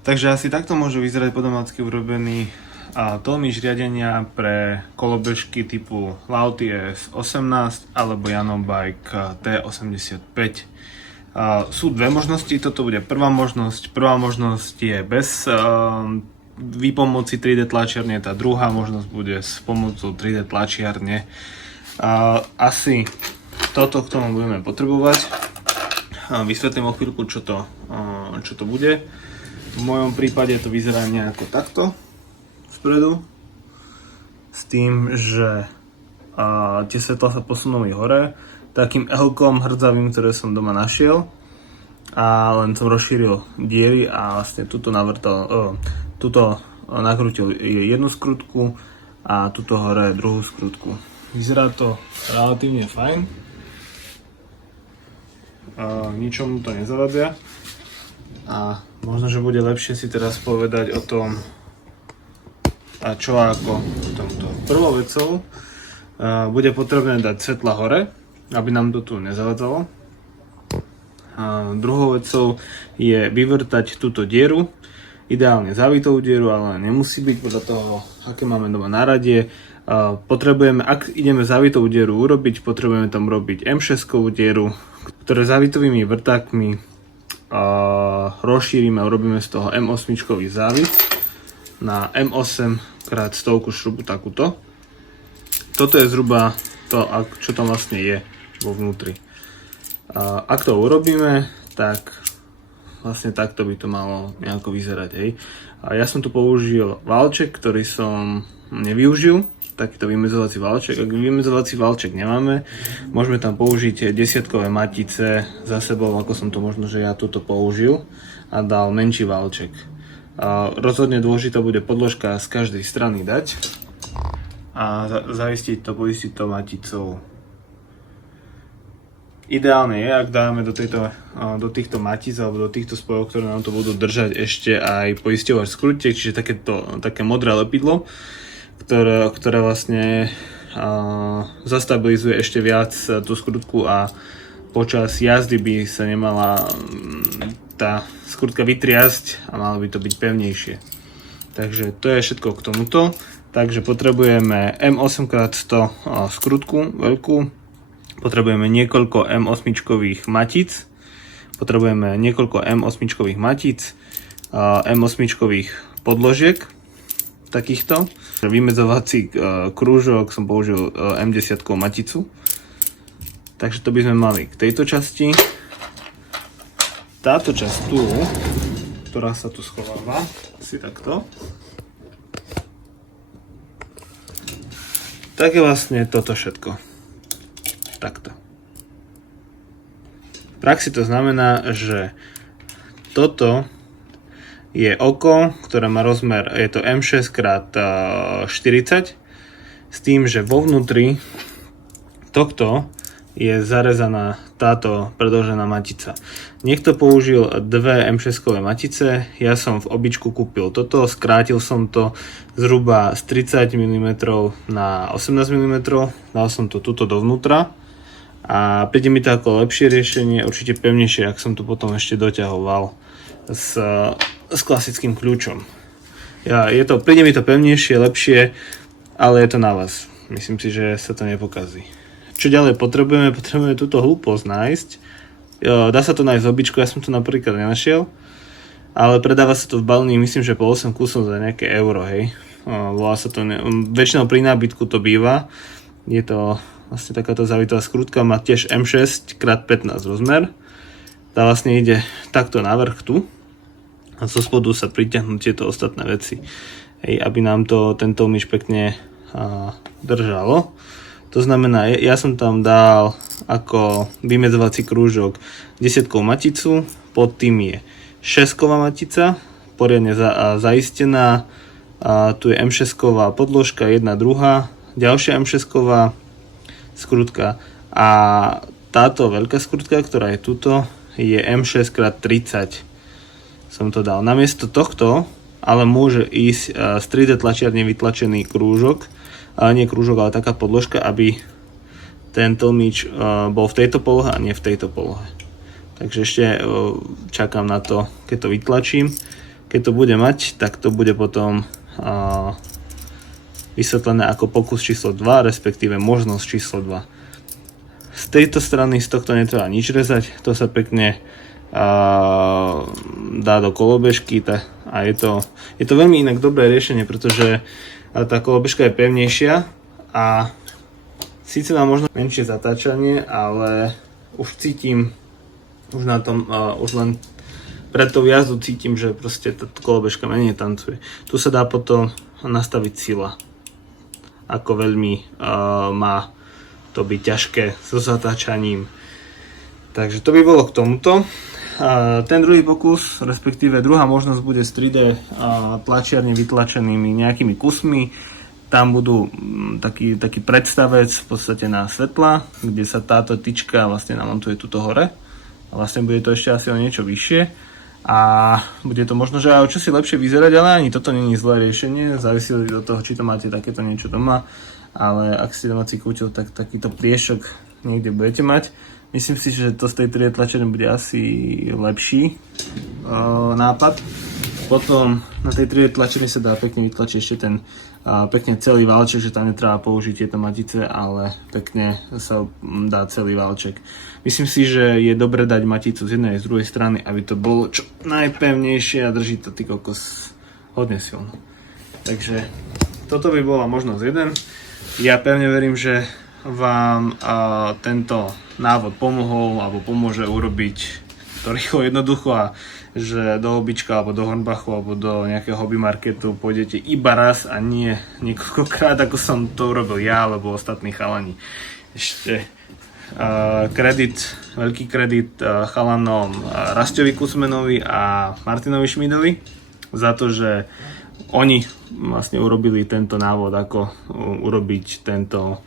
Takže asi takto môže vyzerať po domácky urobený tlmič riadenia pre kolobežky typu Lauti S18 alebo Janobike T85. Sú dve možnosti, toto bude prvá možnosť. Prvá možnosť je bez výpomoci 3D tlačiarne, tá druhá možnosť bude s pomocou 3D tlačiarne. Asi toto k tomu budeme potrebovať. Vysvetlím o chvíľku, čo to bude. V mojom prípade to vyzerá nejako takto vpredu, s tým, že tie svetlá sa posunuli hore takým L-kom hrdzavým, ktoré som doma našiel, a len som rozšíril diery a vlastne tuto nakrútil jednu skrutku a tuto hore druhú skrutku. Vyzerá to relatívne fajn, ničomu to nezavadzia. A možno, že bude lepšie si teraz povedať o tom, a čo ako tomto. Prvou vecou bude potrebné dať svetla hore, aby nám to tu nezavadzalo. Druhou vecou je vyvrtať túto dieru, ideálne zavitou dieru, ale nemusí byť podľa toho, aké máme doma na rade. Potrebujeme, ak ideme zavitou dieru urobiť, potrebujeme tam robiť M6-kovú dieru, ktoré zavitovými vrtákmi rozšírime a urobíme z toho M8-čkový závit na M8 x 100 šrubu takúto. Toto je zhruba to, čo tam vlastne je vo vnútri. Ak to urobíme, tak vlastne takto by to malo nejako vyzerať. Hej. Ja som tu použil valček, ktorý som nevyužil, takýto vymezovací valček. Ak vymezovací valček nemáme, môžeme tam použiť desiatkové matice za sebou, ako som to možno, že ja túto použil, a dal menší valček. Rozhodne dôležitá bude podložka z každej strany dať a poistiť to maticou. Ideálne je, ak dáme do týchto matíc alebo do týchto spojov, ktoré nám to budú držať, ešte aj poisťovač skrutiek, čiže také modré lepidlo, ktoré vlastne zastabilizuje ešte viac tú skrutku a počas jazdy by sa nemala tá skrutka vytriasť a malo by to byť pevnejšie. Takže to je všetko k tomuto. Takže potrebujeme M8x100 skrutku veľkú, potrebujeme niekoľko M8-čkových matíc, potrebujeme niekoľko M8-čkových matíc, M8-čkových podložiek, takýchto. Vymezovací krúžok som použil M10 maticu. Takže to by sme mali k tejto časti. Táto časť tu, ktorá sa tu schováva, asi takto. Tak je vlastne toto všetko. Takto. V praxi to znamená, že toto je oko, ktoré má rozmer, je to M6x40, s tým, že vo vnútri tohto je zarezaná táto predĺžená matica. Niekto použil dve M6-kové matice, ja som v običku kúpil toto, skrátil som to zhruba z 30 mm na 18 mm, dal som to tuto dovnútra a príde mi to ako lepšie riešenie, určite pevnejšie, ak som to potom ešte doťahoval s klasickým kľúčom. Príde mi to pevnejšie, lepšie, ale je to na vás. Myslím si, že sa to nepokazí. Čo ďalej potrebujeme? Potrebujeme túto hlúposť nájsť. Dá sa to nájsť v običku, ja som to napríklad nenašiel, ale predáva sa to v balení, myslím, že po 8 kusov za nejaké euro, hej. Volá sa to, väčšinou pri nábytku to býva. Je to vlastne takáto zavitá skrutka, má tiež M6 x 15 rozmer. Tá vlastne ide takto navrch tu a zo spodu sa pritiahnu tieto ostatné veci, hej, aby nám to tento myš pekne držalo. To znamená, ja som tam dal ako vymedzovací krúžok 10-kovú maticu, pod tým je 6-ková matica, poriadne zaistená, tu je M6-ková podložka, jedna druhá, ďalšia M6-ková skrutka a táto veľká skrutka, ktorá je tuto, je M6x30. Som to dal. Namiesto tohto ale môže ísť z 3D tlačiarne vytlačený krúžok, ale nie krúžok, ale taká podložka, aby ten tlmič bol v tejto polohe a nie v tejto polohe. Takže ešte čakám na to, keď to vytlačím. keď to bude mať, tak to bude potom vysvetlené ako pokus číslo 2, respektíve možnosť číslo 2. Z tejto strany, z tohto netreba nič rezať, to sa pekne dá do kolobežky a je to veľmi inak dobré riešenie, pretože tá kolobežka je pevnejšia a síce má možno menšie zatáčanie, ale už cítim, už na tom, už len pred tou jazdu cítim, že proste tá kolobežka menej tancuje. Tu sa dá potom nastaviť sila, ako veľmi má to byť ťažké so zatáčaním. Takže to by bolo k tomuto. Ten druhý pokus, respektíve druhá možnosť bude s 3D tlačiarne vytlačenými nejakými kusmi. Tam budú taký predstavec v podstate na svetla, kde sa táto tyčka vlastne namontuje tuto hore. A vlastne bude to ešte asi o niečo vyššie. A bude to možno, že aj o čosi lepšie vyzerať, ale ani toto nie je zlé riešenie. Závisí od toho, či to máte takéto niečo doma. Ale ak ste domáci kútil, tak takýto priešok niekde budete mať. Myslím si, že to z tej 3D tlačenej bude asi lepší nápad. Potom na tej 3D tlačenej sa dá pekne vytlačiť ešte ten pekne celý válček, že tam netreba použiť tieto matice, ale pekne sa dá celý válček. Myslím si, že je dobre dať maticu z jednej a z druhej strany, aby to bolo čo najpevnejšie a drží to ty kokos hodne silno. Takže toto by bola možnosť 1. Ja pevne verím, že vám tento návod pomohol alebo pomôže urobiť to rýchlo, jednoducho a že do Obička alebo do Hornbachu alebo do nejakého hobby marketu pôjdete iba raz a nie niekoľkokrát, ako som to urobil ja alebo ostatní chalani. Ešte veľký kredit chalanom Rastovi Kusmenovi a Martinovi Šmidovi za to, že oni vlastne urobili tento návod, ako urobiť tento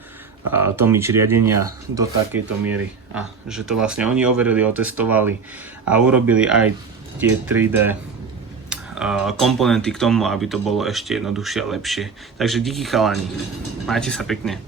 tlmič riadenia do takejto miery. A že to vlastne oni overili, otestovali a urobili aj tie 3D komponenty k tomu, aby to bolo ešte jednoduchšie a lepšie. Takže díky chalani. Majte sa pekne.